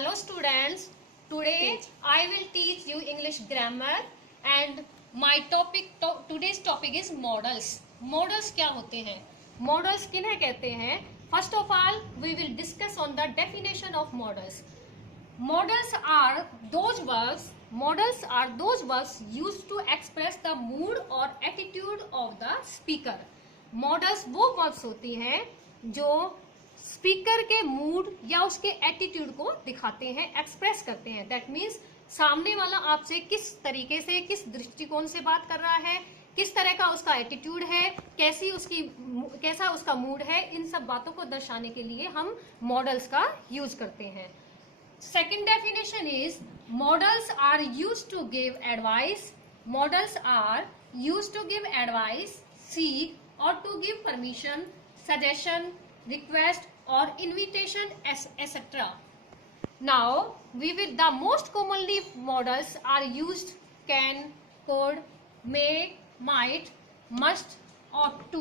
Hello students, today I will teach you English grammar and my today's topic is models. Models क्या होते हैं? Models किन्हें कहते हैं? First of all, we will discuss on the definition of models. Models are those verbs used to express the mood or attitude of the speaker. Models वो verbs होती हैं जो स्पीकर के मूड या उसके एटीट्यूड को दिखाते हैं, एक्सप्रेस करते हैं. दैट मीन्स सामने वाला आपसे किस तरीके से, किस दृष्टिकोण से बात कर रहा है, किस तरह का उसका एटीट्यूड है, कैसा उसका मूड है, इन सब बातों को दर्शाने के लिए हम मॉडल्स का यूज करते हैं. Second definition is models are use to give advice. Models are use to give advice, seek और to give permission, suggestion, request or invitation etc. Now the most commonly models are used can, could, may, might, must और to.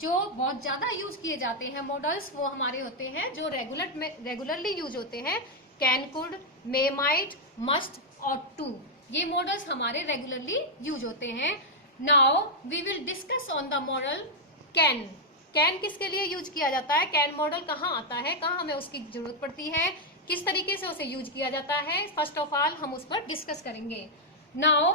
जो बहुत ज्यादा use किए जाते हैं models वो हमारे होते हैं जो रेगुलरली यूज होते हैं. Can, could, may, might, must और टू, ये मॉडल्स हमारे रेगुलरली यूज होते हैं. Now we will discuss on the model can. Can किसके लिए यूज किया जाता है, कैन मॉडल कहाँ आता है, कहाँ हमें उसकी जरूरत पड़ती है, किस तरीके से उसे यूज किया जाता है, फर्स्ट ऑफ ऑल हम उस पर डिस्कस करेंगे. Now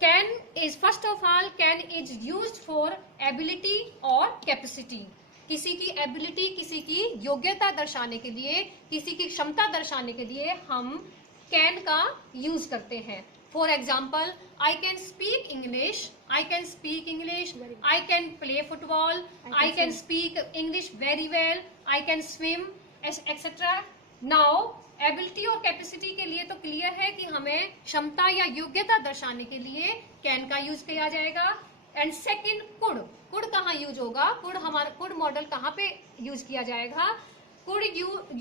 can is first of all can is used for ability और कैपेसिटी. किसी की एबिलिटी, किसी की योग्यता दर्शाने के लिए, किसी की क्षमता दर्शाने के लिए हम कैन का यूज करते हैं. For example, I can speak English, I can play football, I can speak English very well, I can swim, etc. Now, ability और capacity के लिए तो क्लियर है कि हमें क्षमता या योग्यता दर्शाने के लिए can का यूज किया जाएगा. And second could. could कहाँ यूज होगा, हमारा could मॉडल कहाँ पे यूज किया जाएगा. could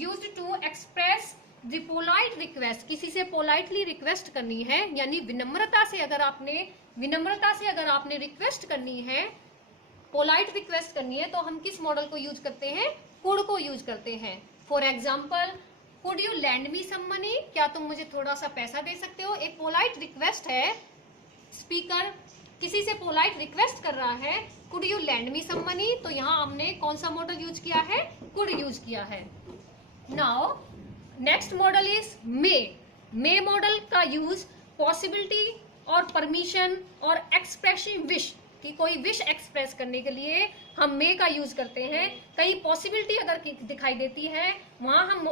used to express the polite request. किसी से पोलाइटली रिक्वेस्ट करनी है, यानी विनम्रता से अगर आपने रिक्वेस्ट करनी है, पोलाइट रिक्वेस्ट करनी है, तो हम किस मॉडल को यूज करते हैं, कुड को यूज करते हैं. For example, could you land me some money, क्या तुम मुझे थोड़ा सा पैसा दे सकते हो. एक पोलाइट रिक्वेस्ट है, स्पीकर किसी से पोलाइट रिक्वेस्ट कर रहा है, could you land me some money, तो यहाँ हमने कौन सा मॉडल यूज किया है, कुड यूज किया है. Now next model is may. May model का यूज पॉसिबिलिटी और परमिशन और एक्सप्रेसिंग विश, कि कोई विश एक्सप्रेस करने के लिए हम मे का यूज करते हैं. कहीं पॉसिबिलिटी अगर दिखाई देती है वहां हम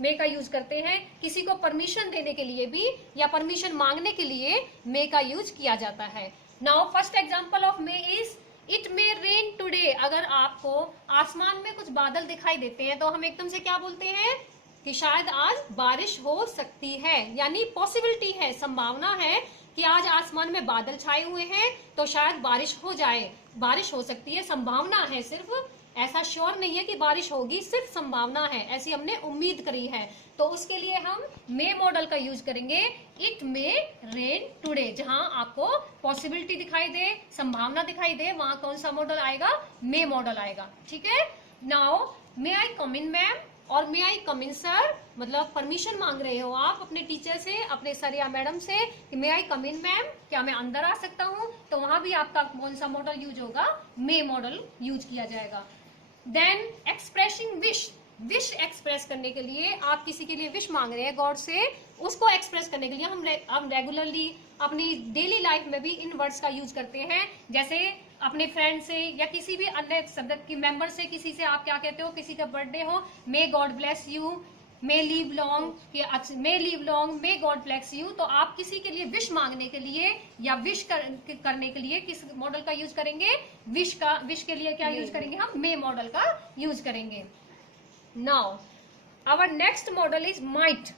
मे का यूज करते हैं. किसी को परमिशन देने के लिए भी या परमिशन मांगने के लिए मे का यूज किया जाता है. Now first example of May is it may rain today. अगर आपको आसमान में कुछ बादल दिखाई देते हैं तो हम एकदम से क्या बोलते हैं कि शायद आज बारिश हो सकती है, यानी पॉसिबिलिटी है, संभावना है कि आज आसमान में बादल छाए हुए हैं तो शायद बारिश हो जाए, बारिश हो सकती है, संभावना है, सिर्फ ऐसा श्योर नहीं है कि बारिश होगी, सिर्फ संभावना है, ऐसी हमने उम्मीद करी है. तो उसके लिए हम मे मॉडल का यूज करेंगे. It may rain today. जहां आपको पॉसिबिलिटी दिखाई दे, संभावना दिखाई दे, वहां कौन सा मॉडल आएगा, मे मॉडल आएगा. ठीक है. नाउ मे आई कम इन मैम और मे आई कम इन सर, मतलब परमिशन मांग रहे हो आप अपने टीचर से, अपने सर या मैडम से कि मे आई कम इन मैम, क्या मैं अंदर आ सकता हूं, तो वहां भी आपका कौन सा मॉडल यूज होगा, मे मॉडल यूज किया जाएगा. Then expressing wish. Wish express करने के लिए आप किसी के लिए विश मांग रहे हैं गॉड से, उसको एक्सप्रेस करने के लिए हम रेगुलरली अपनी डेली लाइफ में भी इन वर्ड्स का यूज करते हैं. जैसे अपने फ्रेंड से या किसी भी अन्य सदस्य की मेंबर से, किसी से आप क्या कहते हो, किसी का बर्थडे हो, may God bless you, may live long, may God bless you. तो आप किसी के लिए विश मांगने के लिए या विश करने के लिए किस मॉडल का यूज करेंगे, विश के लिए क्या यूज करेंगे, हम मे मॉडल का यूज करेंगे. Now our next model is might.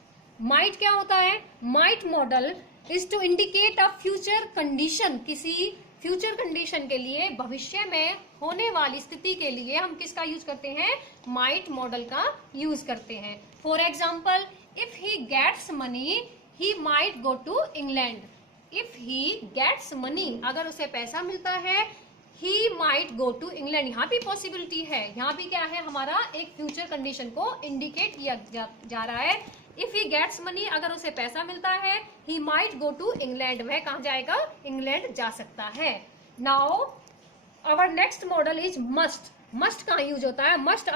Might क्या होता है, might model is to indicate a future condition. किसी फ्यूचर कंडीशन के लिए, भविष्य में होने वाली स्थिति के लिए हम किसका यूज करते हैं, माइट मॉडल का यूज करते हैं. For example, if he gets money he might go to England. If he gets money, अगर उसे पैसा मिलता है, he might go to England. यहाँ भी पॉसिबिलिटी है, यहाँ भी क्या है, हमारा एक फ्यूचर कंडीशन को इंडिकेट किया जा रहा है. इफ ही गेट्स मनी, अगर उसे पैसा मिलता है, he might go to England, वह कहाँ जाएगा, इंग्लैंड जा सकता है। Now our next model is must. Must कहाँ यूज होता है, मस्ट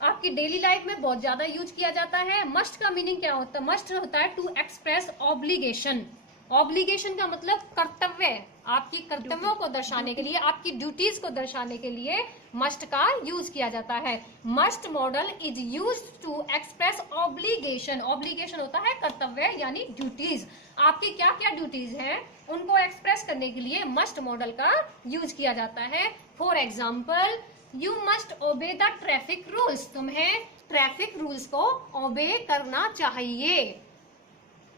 आपकी डेली लाइफ में बहुत ज्यादा यूज किया जाता है। मस्ट का मीनिंग क्या होता है, मस्ट होता है टू एक्सप्रेस ऑब्लिगेशन। ऑब्लिगेशन का मतलब कर्तव्य, आपकी कर्तव्यों को दर्शाने के लिए, आपकी ड्यूटीज को दर्शाने के लिए मस्ट का यूज किया जाता है। Must model is use to express obligation. Obligation होता है कर्तव्य यानी ड्यूटीज। आपकी क्या क्या ड्यूटीज हैं उनको एक्सप्रेस करने के लिए मस्ट मॉडल का यूज किया जाता है। For example, you must obey the traffic rules, तुम्हें ट्रैफिक रूल्स को ओबे करना चाहिए।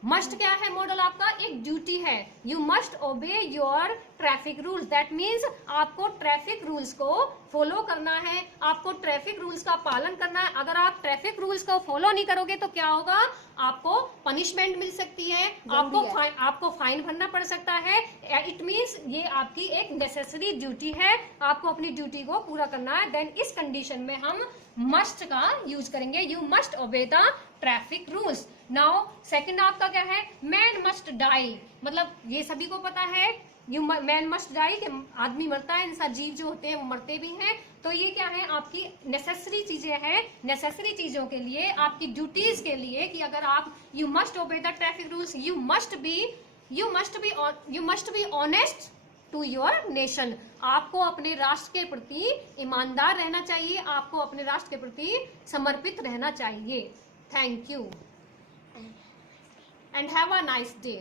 मस्ट क्या है, मॉडल आपका एक ड्यूटी है। यू मस्ट ओबे your traffic rules, that means आपको ट्रैफिक रूल्स को फॉलो करना है, आपको ट्रैफिक रूल्स का पालन करना है। अगर आप ट्रैफिक रूल्स को फॉलो नहीं करोगे तो क्या होगा, आपको पनिशमेंट मिल सकती है, आपको फाइन भरना पड़ सकता है। इट मीन्स ये आपकी एक नेसेसरी ड्यूटी है, आपको अपनी ड्यूटी को पूरा करना है। देन इस कंडीशन में हम मस्ट का यूज करेंगे, you must obey the traffic rules. Now second आपका क्या है, मैन मस्ट डाई, मतलब ये सभी को पता है, मैन मस्ट डाई कि आदमी मरता है, इंसान जीव जो होते हैं वो मरते भी हैं। तो ये क्या है, आपकी नेसेसरी चीजें हैं। नेसेसरी चीजों के लिए, आपकी ड्यूटीज के लिए कि अगर आप you must obey the traffic rules, you must be honest to your nation. आपको अपने राष्ट्र के प्रति ईमानदार रहना चाहिए, आपको अपने राष्ट्र के प्रति समर्पित रहना चाहिए। Thank you and have a nice day.